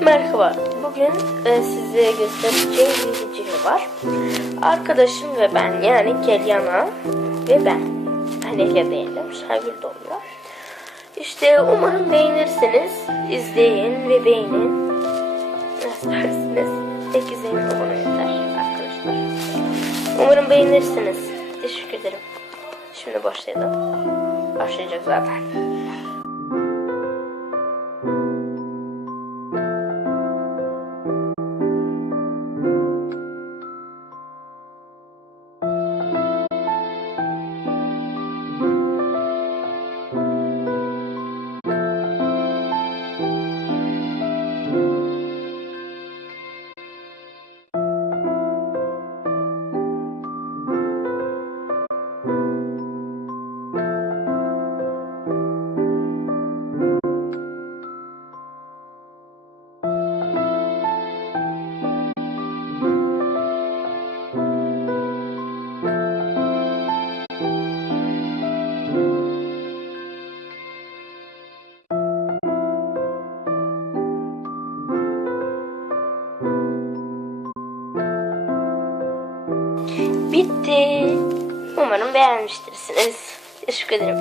Merhaba. Bugün e, size göstereceğim bir video var. Arkadaşım ve ben yani Kelyana ve ben. Halil'e beğendim. Şagül de oluyor. İşte umarım beğenirsiniz. İzleyin ve beğenin. Ne istersiniz? Tek izleyin bana yeter arkadaşlar. Umarım beğenirsiniz. Teşekkür ederim. Şimdi başlayalım. Başlayacak zaten. Bitti. Umarım beğenmiştirsiniz. Teşekkür ederim.